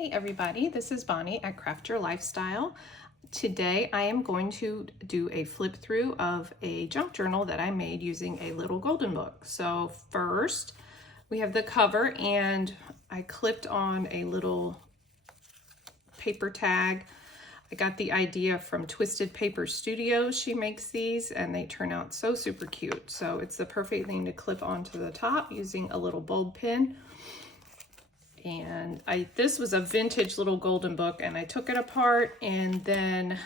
Hey everybody, this is Bonnie at Craft Your Lifestyle. Today I am going to do a flip through of a junk journal that I made using a little golden book. So first we have the cover, and I clipped on a little paper tag. I got the idea from Twisted Paper Studios. She makes these and they turn out so super cute. So it's the perfect thing to clip onto the top using a little bulb pin. And this was a vintage little golden book, and I took it apart and then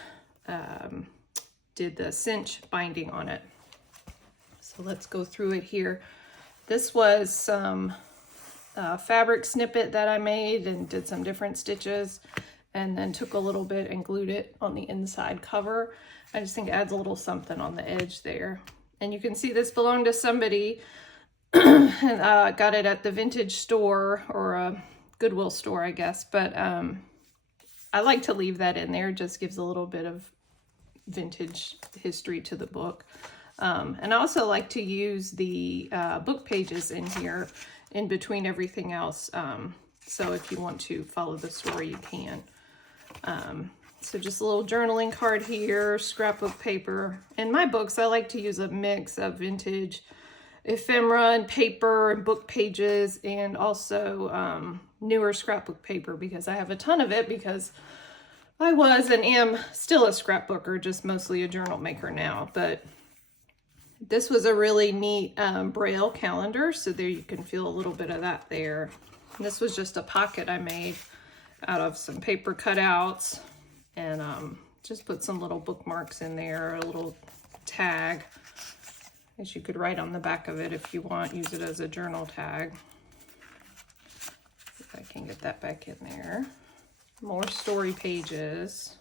did the cinch binding on it. So let's go through it here. This was some fabric snippet that I made and did some different stitches, and then took a little bit and glued it on the inside cover. I just think it adds a little something on the edge there. And you can see this belonged to somebody. And got it at the vintage store, or a Goodwill store, I guess. But I like to leave that in there. It just gives a little bit of vintage history to the book. And I also like to use the book pages in here in between everything else. So if you want to follow the story, you can. So just a little journaling card here, scrapbook paper. In my books, I like to use a mix of vintage ephemera and paper and book pages, and also newer scrapbook paper, because I have a ton of it, because I was and am still a scrapbooker, just mostly a journal maker now. But this was a really neat braille calendar, so there you can feel a little bit of that there. And this was just a pocket I made out of some paper cutouts, and just put some little bookmarks in there, a little tag. As you could write on the back of it if you want, use it as a journal tag. If I can get that back in there. More story pages.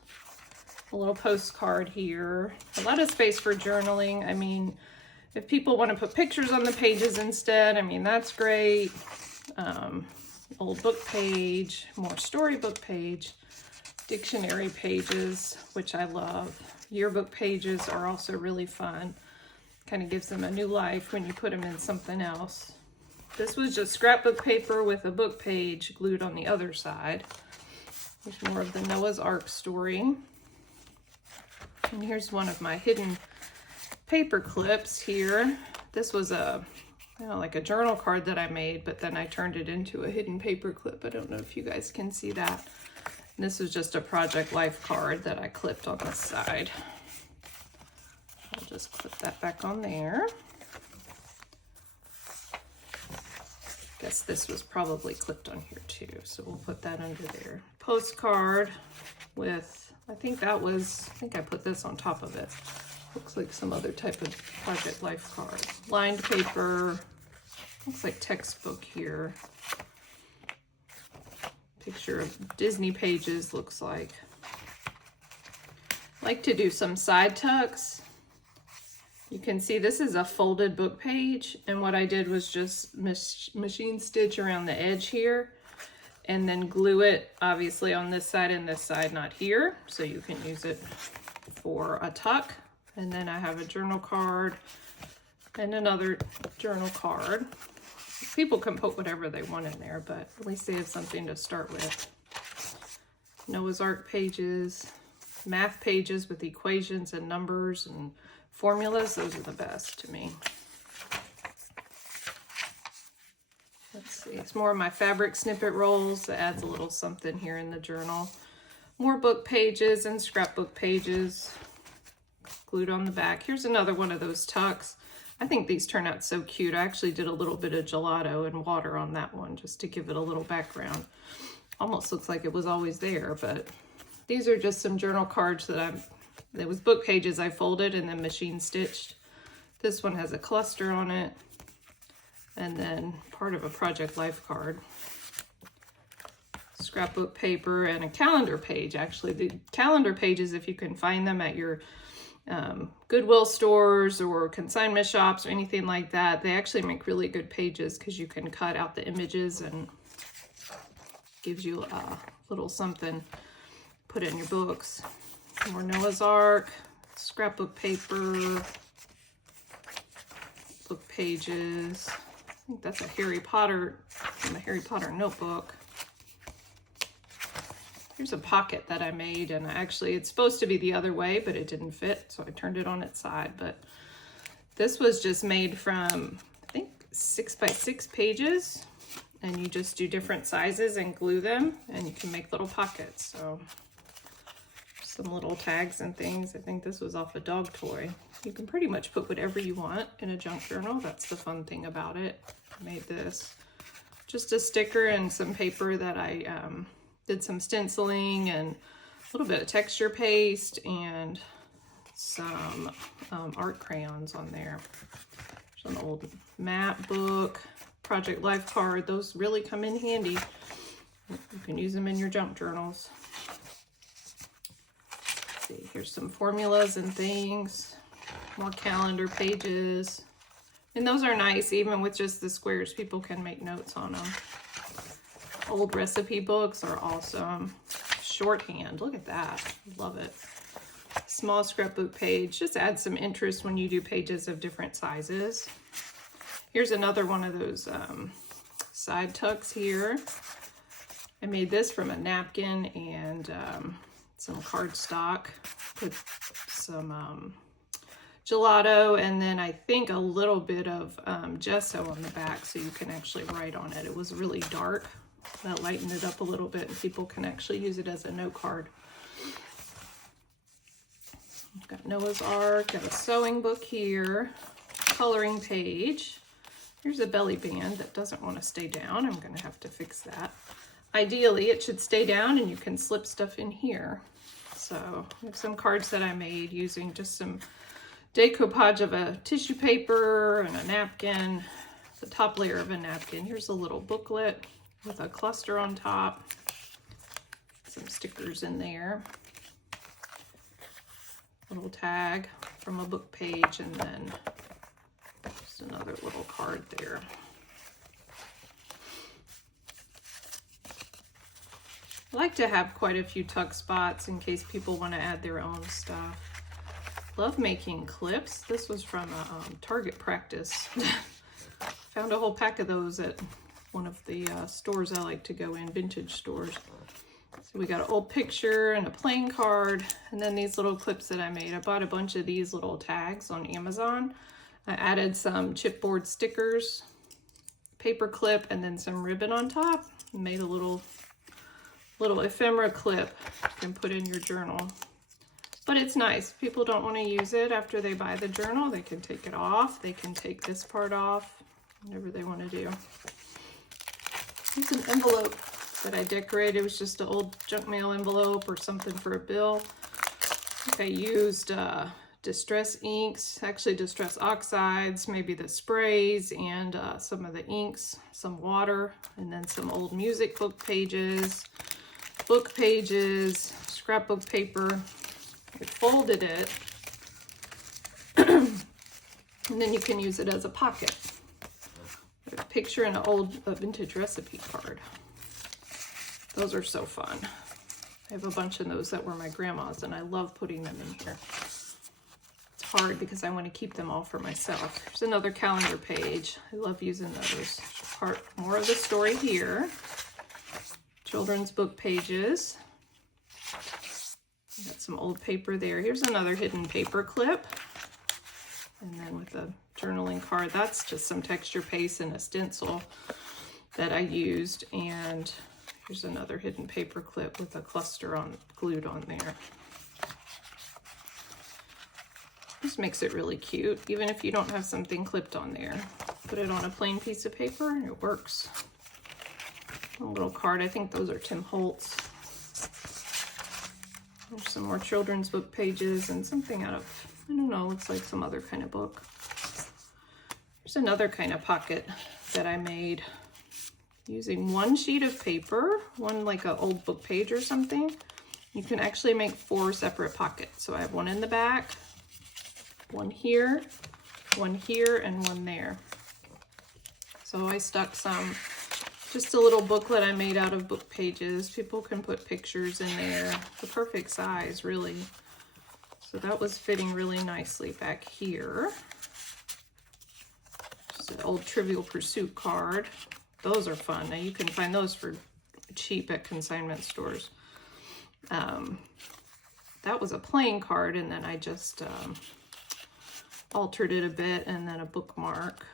A little postcard here. A lot of space for journaling. I mean, if people want to put pictures on the pages instead, I mean, that's great. Old book page, more storybook page, dictionary pages, which I love. Yearbook pages are also really fun. Kind of gives them a new life when you put them in something else. This was just scrapbook paper with a book page glued on the other side. There's more of the Noah's Ark story. And here's one of my hidden paper clips here. This was like a journal card that I made, but then I turned it into a hidden paper clip. I don't know if you guys can see that. And this was just a Project Life card that I clipped on this side. I'll just clip that back on there. Guess this was probably clipped on here too, so we'll put that under there. Postcard with, I think I put this on top of it. Looks like some other type of Project Life card. Lined paper, looks like textbook here. Picture of Disney pages, looks like. Like to do some side tucks. You can see this is a folded book page, and what I did was just machine stitch around the edge here and then glue it obviously on this side and this side, not here, so you can use it for a tuck. And then I have a journal card and another journal card. People can put whatever they want in there, but at least they have something to start with. Noah's Ark pages, math pages with equations and numbers and formulas. Those are the best to me. Let's see, it's more of my fabric snippet rolls. That adds a little something here in the journal. More book pages and scrapbook pages glued on the back. Here's another one of those tucks. I think these turn out so cute. I actually did a little bit of gelato and water on that one just to give it a little background. Almost looks like it was always there, but these are just some journal cards that it was book pages I folded and then machine stitched. This one has a cluster on it, and then part of a Project Life card. Scrapbook paper and a calendar page. Actually, the calendar pages, if you can find them at your Goodwill stores or consignment shops or anything like that, they actually make really good pages because you can cut out the images and gives you a little something put in your books. More Noah's Ark, scrapbook paper, book pages. I think that's a Harry Potter from the Harry Potter notebook. Here's a pocket that I made, and actually it's supposed to be the other way, but it didn't fit, so I turned it on its side. But this was just made from, I think, 6x6 pages, and you just do different sizes and glue them, and you can make little pockets. So some little tags and things. I think this was off a dog toy. You can pretty much put whatever you want in a junk journal. That's the fun thing about it. I made this. Just a sticker and some paper that I did some stenciling and a little bit of texture paste and some art crayons on there. There's an old map book, project life card. Those really come in handy. You can use them in your junk journals. Let's see, here's some formulas and things, more calendar pages. And those are nice, even with just the squares, people can make notes on them. Old recipe books are awesome. Shorthand, look at that, love it. Small scrapbook page, just add some interest when you do pages of different sizes. Here's another one of those side tucks here. I made this from a napkin and some cardstock. Put some gelato, and then I think a little bit of gesso on the back so you can actually write on it. It was really dark. That lightened it up a little bit, and people can actually use it as a note card. I've got Noah's Ark, got a sewing book here, coloring page. Here's a belly band that doesn't want to stay down. I'm going to have to fix that. Ideally, it should stay down and you can slip stuff in here. So I have some cards that I made using just some decoupage of a tissue paper and a napkin, the top layer of a napkin. Here's a little booklet with a cluster on top, some stickers in there, little tag from a book page, and then just another little card there. I like to have quite a few tuck spots in case people want to add their own stuff. Love making clips. This was from a Target practice. Found a whole pack of those at one of the stores I like to go in, vintage stores. So we got an old picture and a playing card, and then these little clips that I made. I bought a bunch of these little tags on Amazon. I added some chipboard stickers, paper clip, and then some ribbon on top. Made a little ephemera clip you can put in your journal. But it's nice. If people don't want to use it after they buy the journal, they can take it off. They can take this part off, whatever they want to do. Here's an envelope that I decorated. It was just an old junk mail envelope or something for a bill. I think I used distress inks, actually distress oxides, maybe the sprays, and some of the inks, some water, and then some old music book pages, scrapbook paper. I folded it, and then you can use it as a pocket. A picture and an old vintage recipe card. Those are so fun. I have a bunch of those that were my grandma's, and I love putting them in here. It's hard because I want to keep them all for myself. There's another calendar page. I love using those. More of the story here. Children's book pages. Got some old paper there. Here's another hidden paper clip. And then with a journaling card, that's just some texture paste and a stencil that I used. And here's another hidden paper clip with a cluster glued on there. This makes it really cute, even if you don't have something clipped on there. Put it on a plain piece of paper and it works. A little card, I think those are Tim Holtz. There's some more children's book pages and something out of, I don't know, looks like some other kind of book. There's another kind of pocket that I made using one sheet of paper, one like an old book page or something. You can actually make 4 separate pockets. So I have one in the back, one here, and one there. So I stuck just a little booklet I made out of book pages. People can put pictures in there. The perfect size, really. So that was fitting really nicely back here. Just an old Trivial Pursuit card. Those are fun. Now you can find those for cheap at consignment stores. That was a playing card, and then I just altered it a bit, and then a bookmark.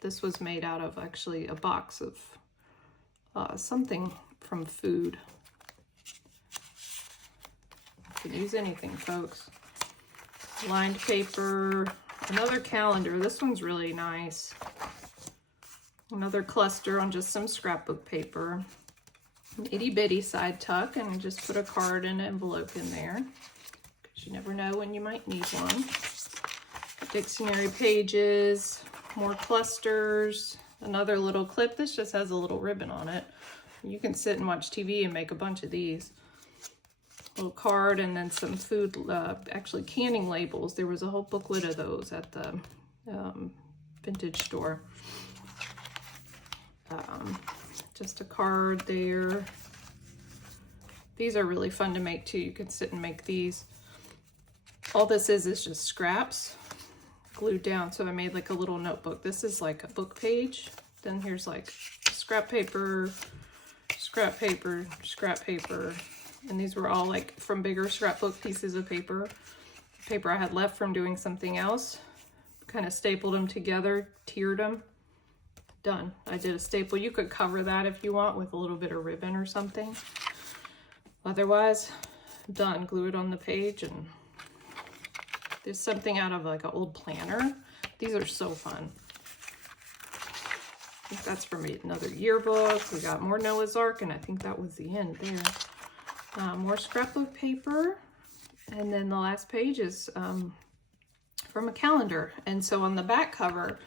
This was made out of actually a box of something from food. You can use anything, folks. Lined paper, another calendar. This one's really nice. Another cluster on just some scrapbook paper. An itty bitty side tuck, and I just put a card and an envelope in there because you never know when you might need one. Dictionary pages, more clusters, another little clip. This just has a little ribbon on it. You can sit and watch TV and make a bunch of these. Little card, and then some food, actually canning labels. There was a whole booklet of those at the vintage store. Just a card there. These are really fun to make too. You can sit and make these. All this is just scraps glued down. So I made like a little notebook. This is like a book page. Then here's like scrap paper, scrap paper, scrap paper. And these were all like from bigger scrapbook pieces of paper. Paper I had left from doing something else. Kind of stapled them together, tiered them. Done. I did a staple. You could cover that if you want with a little bit of ribbon or something. Otherwise, done. Glue it on the page, and there's something out of like an old planner. These are so fun. I think that's from another yearbook. We got more Noah's Ark, and I think that was the end there. More scrapbook paper, and then the last page is from a calendar. And so on the back cover,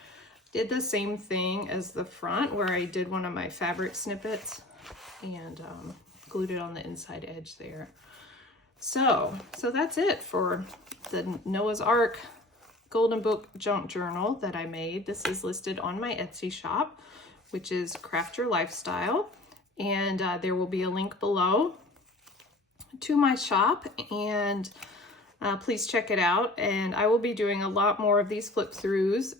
did the same thing as the front, where I did one of my fabric snippets and glued it on the inside edge there. So that's it for the Noah's Ark Golden Book junk journal that I made. This is listed on my Etsy shop, which is Craft Your Lifestyle. And there will be a link below to my shop, and please check it out. And I will be doing a lot more of these flip throughs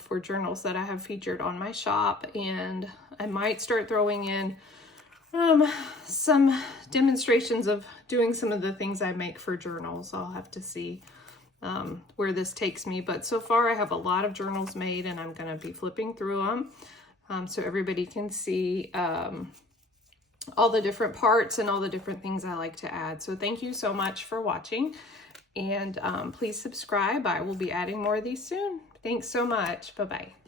for journals that I have featured on my shop, and I might start throwing in some demonstrations of doing some of the things I make for journals. I'll have to see where this takes me, but so far I have a lot of journals made, and I'm going to be flipping through them so everybody can see all the different parts and all the different things I like to add. So thank you so much for watching, and please subscribe. I will be adding more of these soon. Thanks so much. Bye-bye.